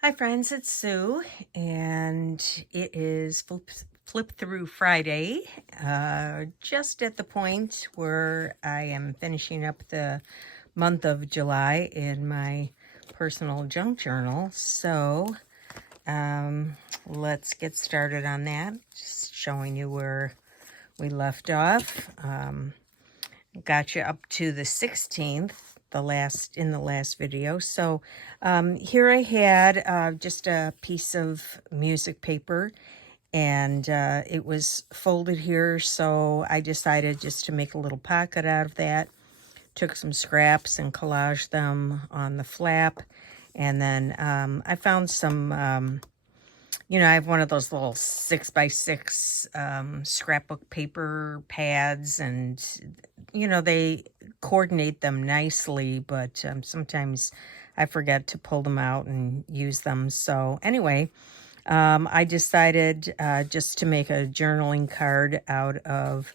Hi friends, it's Sue, and it is Flip Through Friday, just at the point where I am finishing up the month of July in my personal junk journal. So let's get started on that, just showing you where we left off. Got you up to the 16th, in the last video. So here I had just a piece of music paper, and it was folded here, so I decided just to make a little pocket out of that. Took some scraps and collaged them on the flap, and then I found some I have one of those little 6x6 scrapbook paper pads, and they coordinate them nicely, but sometimes I forget to pull them out and use them. So anyway, I decided just to make a journaling card out of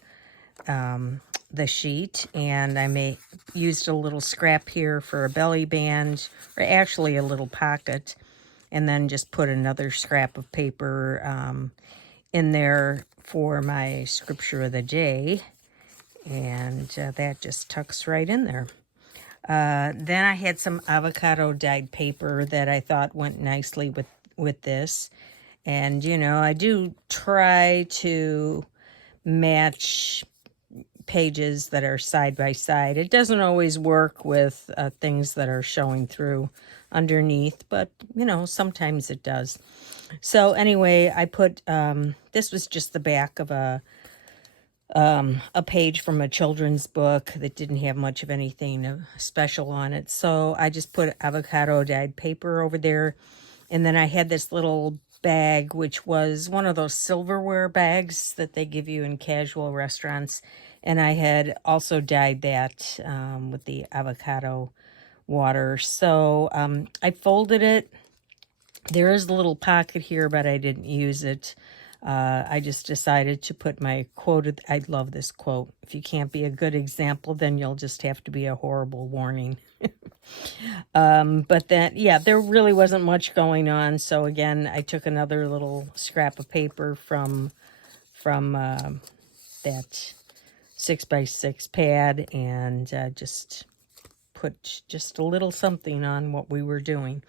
the sheet, and I used a little scrap here for a belly band, or actually a little pocket, and then just put another scrap of paper in there for my scripture of the day, and that just tucks right in there. Then I had some avocado dyed paper that I thought went nicely with this, and I do try to match pages that are side by side. It doesn't always work with things that are showing through underneath, but sometimes it does. So anyway, I put this was just the back of a page from a children's book that didn't have much of anything special on it. So I just put avocado dyed paper over there, and then I had this little bag, which was one of those silverware bags that they give you in casual restaurants, and I had also dyed that with the avocado water. So I folded it. There is a little pocket here, but I didn't use it. I just decided to put my quote. I love this quote. If you can't be a good example, then you'll just have to be a horrible warning. But then, yeah, there really wasn't much going on. So again, I took another little scrap of paper from that 6x6 pad, and just put just a little something on what we were doing.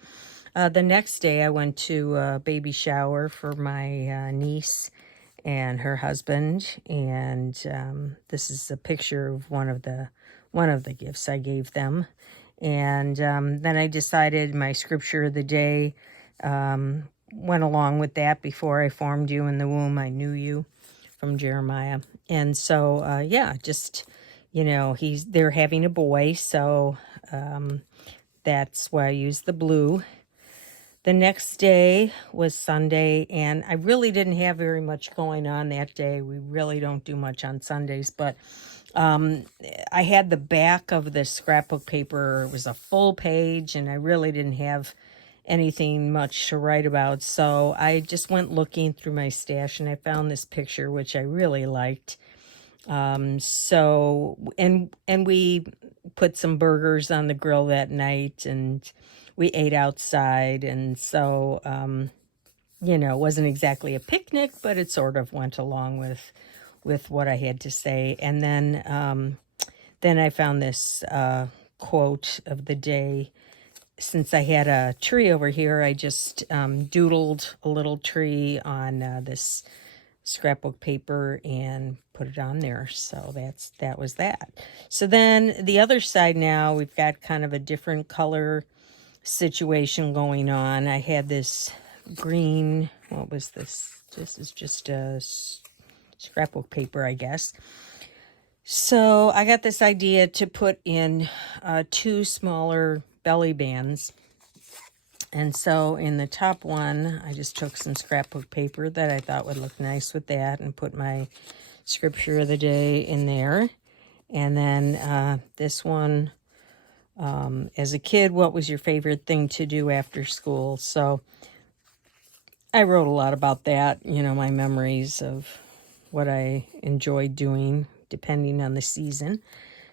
The next day, I went to a baby shower for my niece and her husband, and this is a picture of one of the gifts I gave them. And then I decided my scripture of the day went along with that. Before I formed you in the womb, I knew you, from Jeremiah. And so, yeah, just, they're having a boy, so that's why I used the blue. The next day was Sunday, and I really didn't have very much going on that day. We really don't do much on Sundays, but I had the back of the scrapbook paper. It was a full page, and I really didn't have anything much to write about. So I just went looking through my stash, and I found this picture, which I really liked. So, and we put some burgers on the grill that night, and we ate outside. And so, it wasn't exactly a picnic, but it sort of went along with what I had to say. And then I found this quote of the day. Since I had a tree over here, I just doodled a little tree on this scrapbook paper and put it on there. So that was that. So then the other side, now we've got kind of a different color situation going on. I had this green, what was this? This is just a scrapbook paper, I guess. So I got this idea to put in two smaller belly bands. And so in the top one, I just took some scrapbook paper that I thought would look nice with that, and put my scripture of the day in there. And then this one, as a kid, what was your favorite thing to do after school? So I wrote a lot about that, my memories of what I enjoyed doing depending on the season.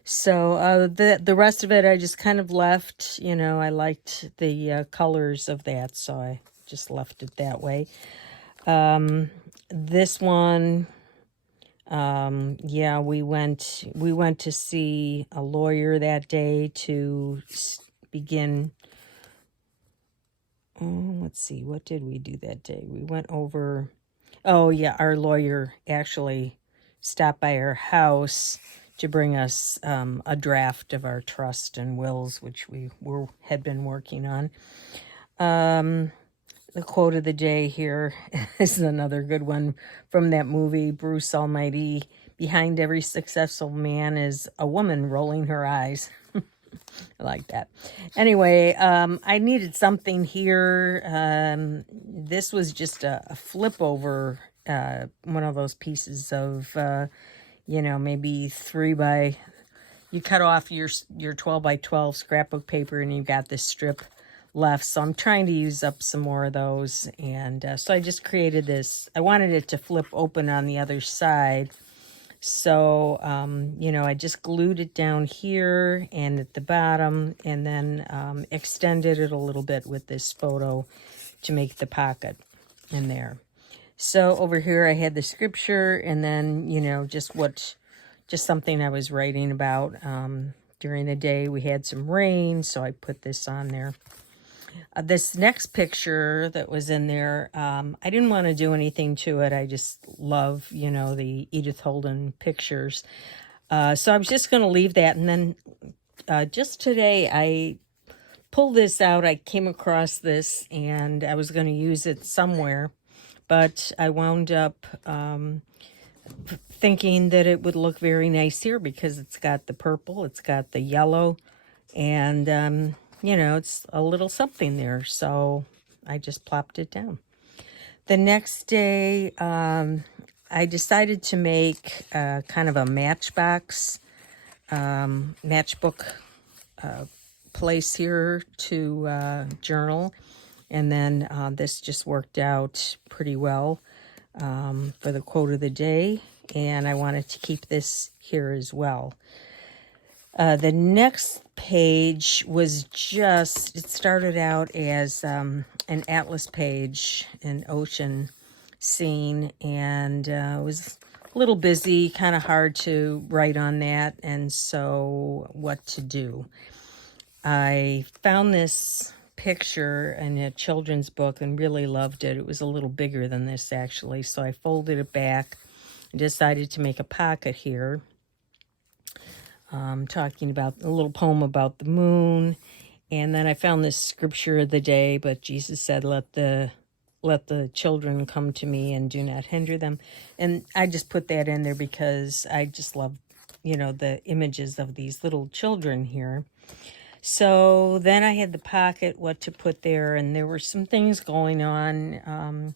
So the rest of it I just kind of left, you know, I liked the colors of that, so I just left it that way. This one, yeah, we went to see a lawyer that day to begin. Oh, let's see, what did we do that day? We went over. Oh yeah, our lawyer actually stopped by our house to bring us a draft of our trust and wills, which we had been working on. The quote of the day here is another good one from that movie, Bruce Almighty. Behind every successful man is a woman rolling her eyes. I like that. Anyway, I needed something here. This was just a flip over, one of those pieces of, you know, maybe you cut off your 12 by 12 scrapbook paper and you've got this strip left. So I'm trying to use up some more of those. And so I just created this. I wanted it to flip open on the other side. So, you know, I just glued it down here and at the bottom, and then extended it a little bit with this photo to make the pocket in there. So over here I had the scripture, and then, you know, just something I was writing about. During the day we had some rain, so I put this on there. This next picture that was in there, I didn't want to do anything to it. I just love, you know, the Edith Holden pictures. So I was just going to leave that. And then just today I pulled this out. I came across this and I was going to use it somewhere. But I wound up thinking that it would look very nice here because it's got the purple, it's got the yellow, and you know, it's a little something there, so I just plopped it down. The next day, I decided to make kind of a matchbox, matchbook place here to journal, and then this just worked out pretty well for the quote of the day, and I wanted to keep this here as well. The next page was just, it started out as an atlas page, an ocean scene, and it was a little busy, kind of hard to write on that, and so what to do. I found this picture in a children's book and really loved it. It was a little bigger than this actually, so I folded it back and decided to make a pocket here. Talking about a little poem about the moon. And then I found this scripture of the day, but Jesus said, let the children come to me and do not hinder them. And I just put that in there because I just love, you know, the images of these little children here. So then I had the pocket, what to put there, and there were some things going on.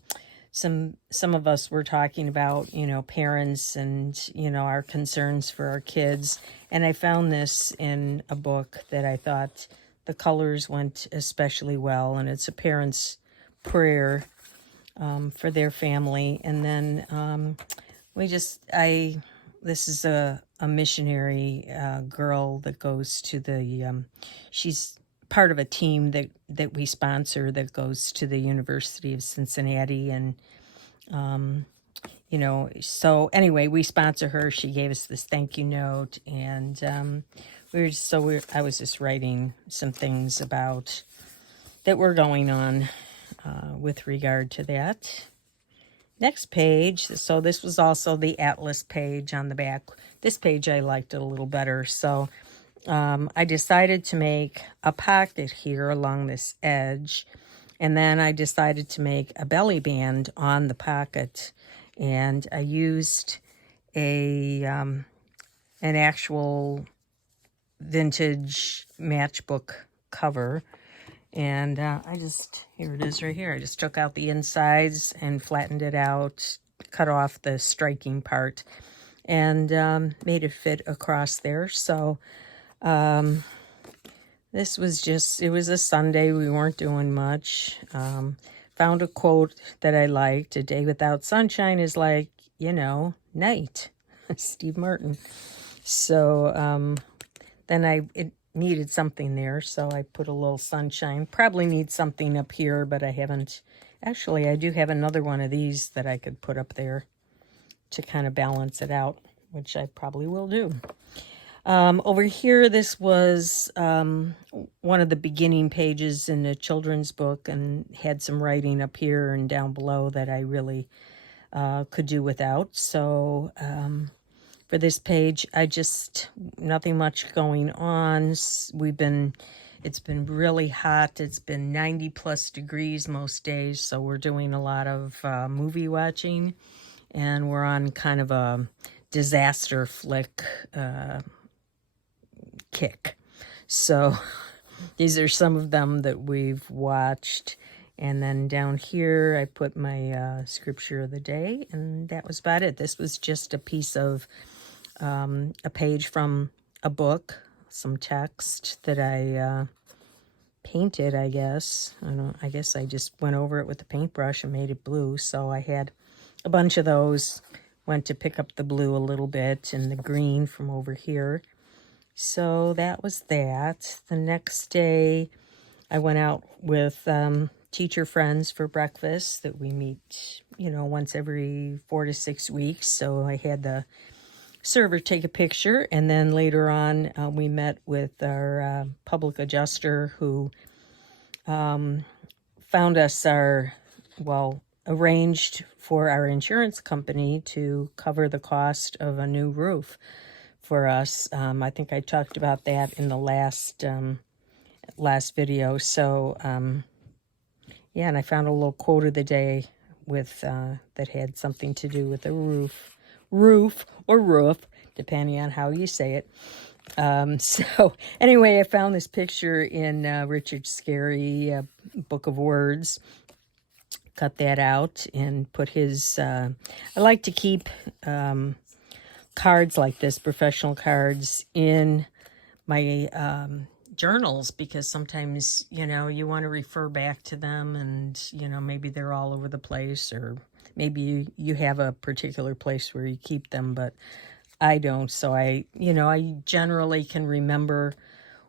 Some of us were talking about, you know, parents and, you know, our concerns for our kids. And I found this in a book that I thought the colors went especially well. And it's a parent's prayer for their family. And then this is a missionary girl that goes to the, she's part of a team that we sponsor that goes to the University of Cincinnati, and you know, so anyway, we sponsor her. She gave us this thank you note, and I was just writing some things about that were going on with regard to that. Next page, so this was also the atlas page on the back. This page I liked it a little better, so I decided to make a pocket here along this edge, and then I decided to make a belly band on the pocket, and I used an actual vintage matchbook cover, and here it is right here. I just took out the insides and flattened it out, cut off the striking part, and made it fit across there. So this was just, it was a Sunday. We weren't doing much. Found a quote that I liked. A day without sunshine is like, you know, night. Steve Martin. So then it needed something there, so I put a little sunshine. Probably need something up here, but I haven't. Actually, I do have another one of these that I could put up there to kind of balance it out, which I probably will do. Over here, this was one of the beginning pages in a children's book, and had some writing up here and down below that I really could do without. So for this page, nothing much going on. It's been really hot. It's been 90 plus degrees most days, so we're doing a lot of movie watching, and we're on kind of a disaster flick kick. So these are some of them that we've watched. And then down here, I put my scripture of the day, and that was about it. This was just a piece of a page from a book, some text that I painted, I guess. I guess I just went over it with a paintbrush and made it blue. So I had a bunch of those. Went to pick up the blue a little bit and the green from over here. So that was that. The next day, I went out with teacher friends for breakfast that we meet, once every 4 to 6 weeks. So I had the server take a picture, and then later on we met with our public adjuster who found us arranged for our insurance company to cover the cost of a new roof for us. I think I talked about that in the last video. So yeah, and I found a little quote of the day with that had something to do with a roof, depending on how you say it. So anyway, I found this picture in Richard Scarry, Book of Words. Cut that out and put his, I like to keep cards like this, professional cards, in my journals, because sometimes, you want to refer back to them, and, maybe they're all over the place, or maybe you have a particular place where you keep them, but I don't. So I generally can remember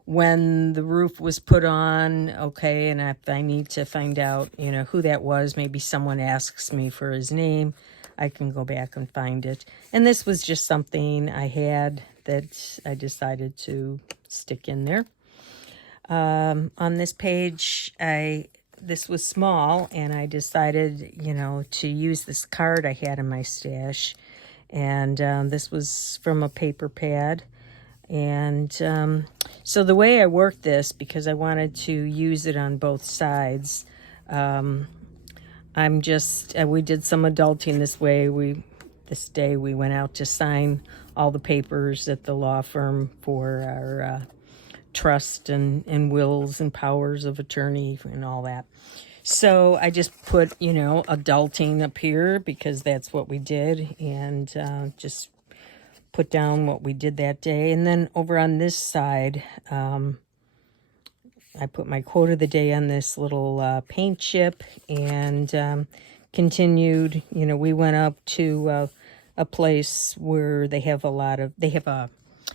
when the roof was put on, okay, and if I need to find out, who that was, maybe someone asks me for his name, I can go back and find it. And this was just something I had that I decided to stick in there. On this page, this was small, and I decided, to use this card I had in my stash. And this was from a paper pad. And so the way I worked this, because I wanted to use it on both sides, we did some adulting this way. This day we went out to sign all the papers at the law firm for our trust and wills and powers of attorney and all that. So I just put, adulting up here, because that's what we did, and just put down what we did that day. And then over on this side, I put my quote of the day on this little paint chip, and continued. We went up to a place where they have an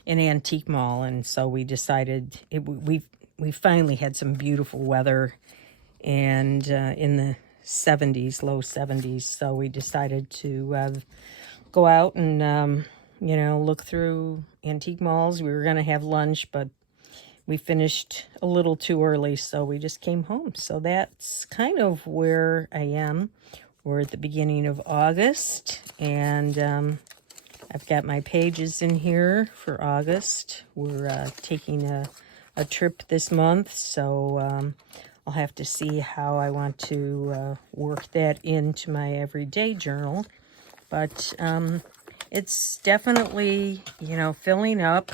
antique mall, and so we decided we finally had some beautiful weather, and in the 70s, low 70s. So we decided to go out and look through antique malls. We were going to have lunch, but we finished a little too early, so we just came home. So that's kind of where I am. We're at the beginning of August, and I've got my pages in here for August. We're taking a trip this month, so I'll have to see how I want to work that into my everyday journal. But it's definitely, filling up.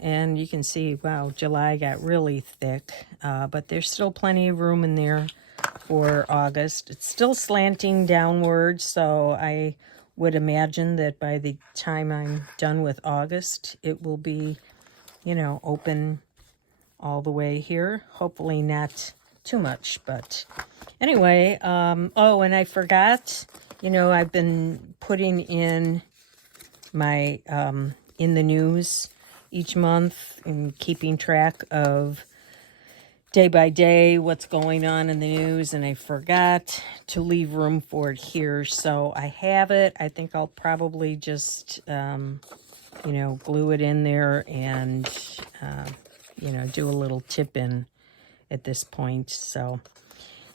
And you can see, wow, July got really thick. But there's still plenty of room in there for August. It's still slanting downward, so I would imagine that by the time I'm done with August, it will be, open all the way here. Hopefully not too much, but anyway. Oh, and I forgot, I've been putting in my, in the news, each month and keeping track of day by day what's going on in the news, and I forgot to leave room for it here, so I have it. I think I'll probably just glue it in there and do a little tip in at this point. So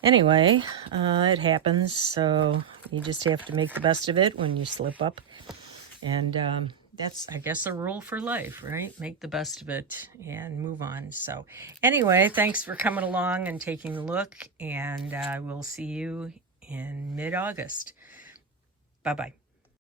anyway, it happens, so you just have to make the best of it when you slip up. And that's, I guess, a rule for life, right? Make the best of it and move on. So anyway, thanks for coming along and taking a look, and I will see you in mid-August. Bye-bye.